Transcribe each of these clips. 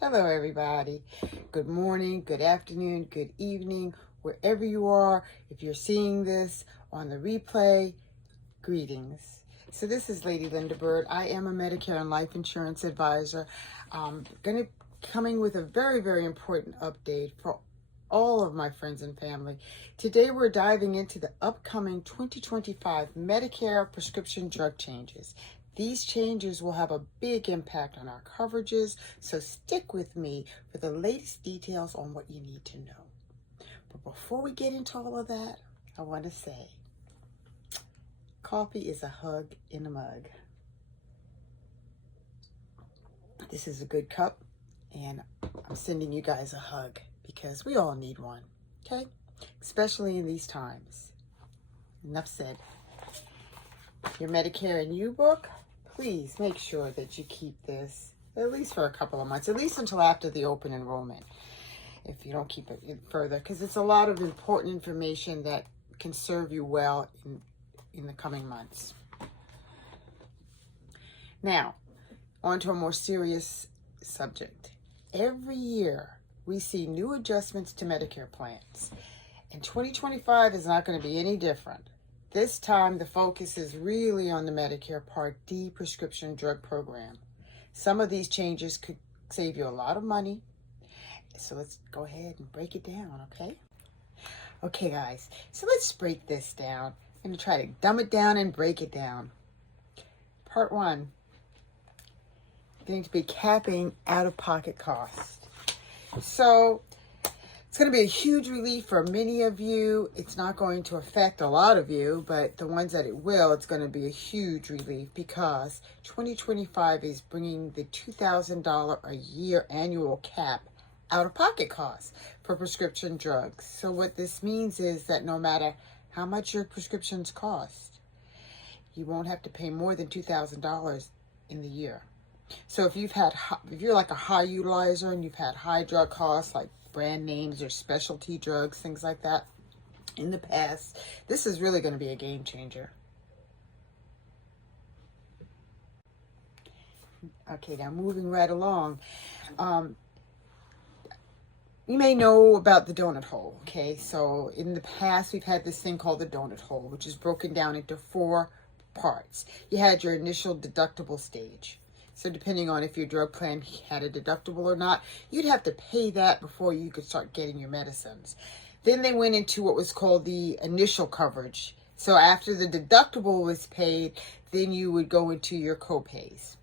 Hello, everybody. Good morning, good afternoon, good evening, wherever you are. If you're seeing this on the replay, greetings. So this is Lady Linda Bird. I am a Medicare and life insurance advisor. Coming with a very, very important update for all of my friends and family. Today we're diving into the upcoming 2025 Medicare prescription drug changes. These changes will have a big impact on our coverages, so stick with me for the latest details on what you need to know. But before we get into all of that, I want to say, coffee is a hug in a mug. This is a good cup, and I'm sending you guys a hug because we all need one, okay? Especially in these times. Enough said. Your Medicare and You book, please make sure that you keep this at least for a couple of months, at least until after the open enrollment, if you don't keep it further, because it's a lot of important information that can serve you well in the coming months. Now, on to a more serious subject. Every year, we see new adjustments to Medicare plans, and 2025 is not going to be any different. This time, the focus is really on the Medicare Part D prescription drug program. Some of these changes could save you a lot of money, so let's go ahead and break it down, okay? Okay, guys, so let's break this down. I'm going to try to dumb it down and break it down. Part 1, going to be capping out-of-pocket costs. So it's going to be a huge relief for many of you. It's not going to affect a lot of you, but the ones that it will, it's going to be a huge relief because 2025 is bringing the $2,000 a year annual cap out-of-pocket costs for prescription drugs. So what this means is that no matter how much your prescriptions cost, you won't have to pay more than $2,000 in the year. So if you're like a high utilizer and you've had high drug costs like brand names or specialty drugs, things like that in the past, this is really going to be a game changer. Okay, now moving right along. You may know about the donut hole, okay? So in the past, we've had this thing called the donut hole, which is broken down into 4 parts. You had your initial deductible stage. So depending on if your drug plan had a deductible or not, you'd have to pay that before you could start getting your medicines. Then they went into what was called the initial coverage. So after the deductible was paid, then you would go into your copays.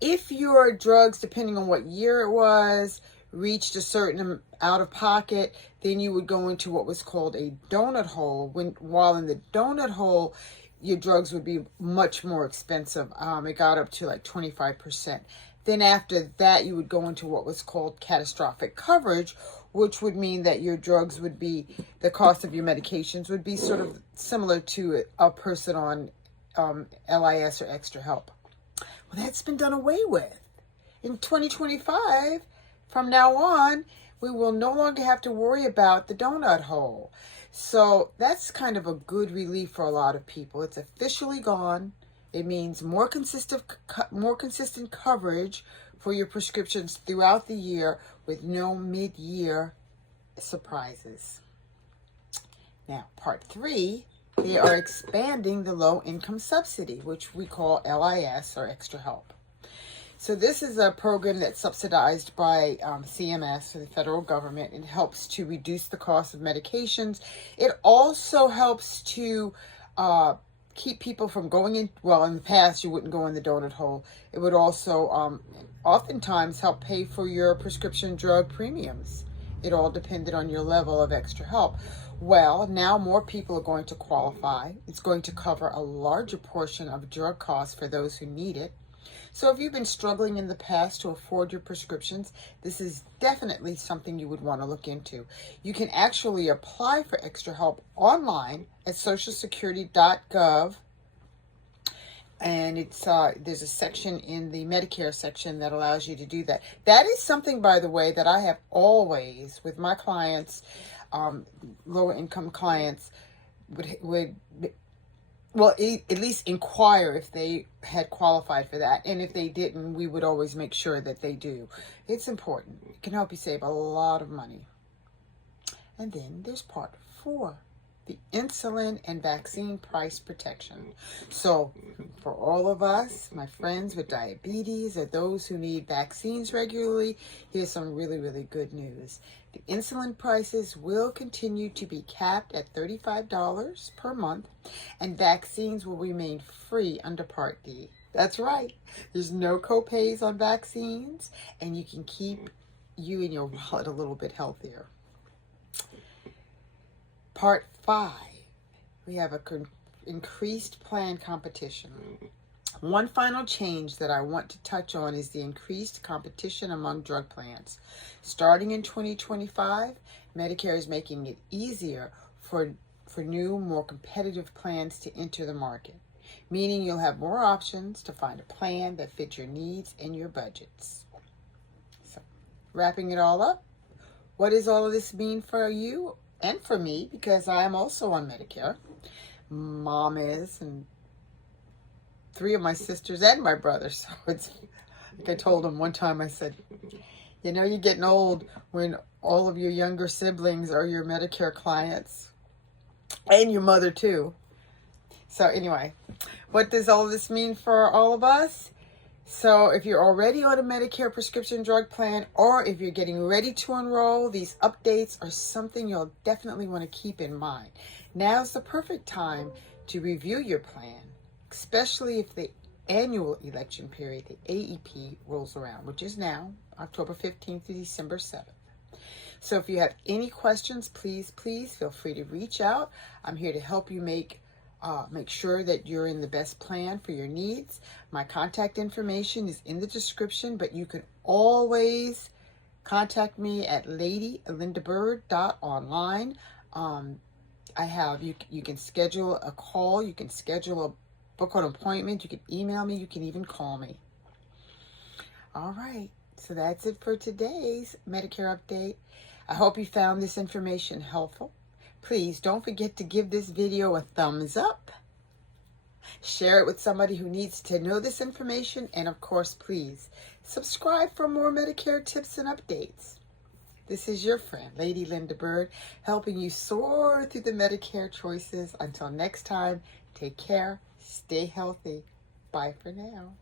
If your drugs, depending on what year it was, reached a certain out-of-pocket, then you would go into what was called a donut hole. While in the donut hole, your drugs would be much more expensive. It got up to like 25%. Then after that, you would go into what was called catastrophic coverage, which would mean that your drugs would be, the cost of your medications would be sort of similar to a person on LIS or extra help. Well, that's been done away with. In 2025, from now on, we will no longer have to worry about the donut hole. So that's kind of a good relief for a lot of people. It's officially gone. It means more consistent coverage for your prescriptions throughout the year with no mid-year surprises. Now, part 3, they are expanding the low-income subsidy, which we call LIS or extra help. So this is a program that's subsidized by CMS, the federal government. It helps to reduce the cost of medications. It also helps to keep people from going in. Well, in the past, you wouldn't go in the donut hole. It would also oftentimes help pay for your prescription drug premiums. It all depended on your level of extra help. Well, now more people are going to qualify. It's going to cover a larger portion of drug costs for those who need it. So if you've been struggling in the past to afford your prescriptions, this is definitely something you would want to look into. You can actually apply for extra help online at socialsecurity.gov. And there's a section in the Medicare section that allows you to do that. That is something, by the way, that I have always, with my clients, lower income clients, would well, at least inquire if they had qualified for that. And if they didn't, we would always make sure that they do. It's important. It can help you save a lot of money. And then there's part 4, the insulin and vaccine price protection. So for all of us, my friends with diabetes or those who need vaccines regularly, here's some really, really good news. The insulin prices will continue to be capped at $35 per month, and vaccines will remain free under Part D. That's right. There's no copays on vaccines, and you can keep you and your wallet a little bit healthier. Part 5, we have a increased plan competition. One final change that I want to touch on is the increased competition among drug plans. Starting in 2025, Medicare is making it easier for new, more competitive plans to enter the market, meaning you'll have more options to find a plan that fits your needs and your budgets. So, wrapping it all up, what does all of this mean for you and for me? Because I am also on Medicare. Mom is, and 3 of my sisters and my brother. So it's like I told him one time, I said, you know, you're getting old when all of your younger siblings are your Medicare clients, and your mother too. So anyway, what does all this mean for all of us? So if you're already on a Medicare prescription drug plan, or if you're getting ready to enroll, these updates are something you'll definitely want to keep in mind. Now's the perfect time to review your plan, especially if the annual election period, the AEP, rolls around, which is now October 15th to December 7th. So if you have any questions, please feel free to reach out. I'm here to help you make sure that you're in the best plan for your needs. My contact information is in the description, but you can always contact me at ladylindabird.online. You can schedule a call, you can schedule a book an appointment, you can email me, you can even call me. All right, so that's it for today's Medicare update. I hope you found this information helpful. Please don't forget to give this video a thumbs up. Share it with somebody who needs to know this information. And of course, please subscribe for more Medicare tips and updates. This is your friend, Lady Linda Bird, helping you soar through the Medicare choices. Until next time, take care, stay healthy. Bye for now.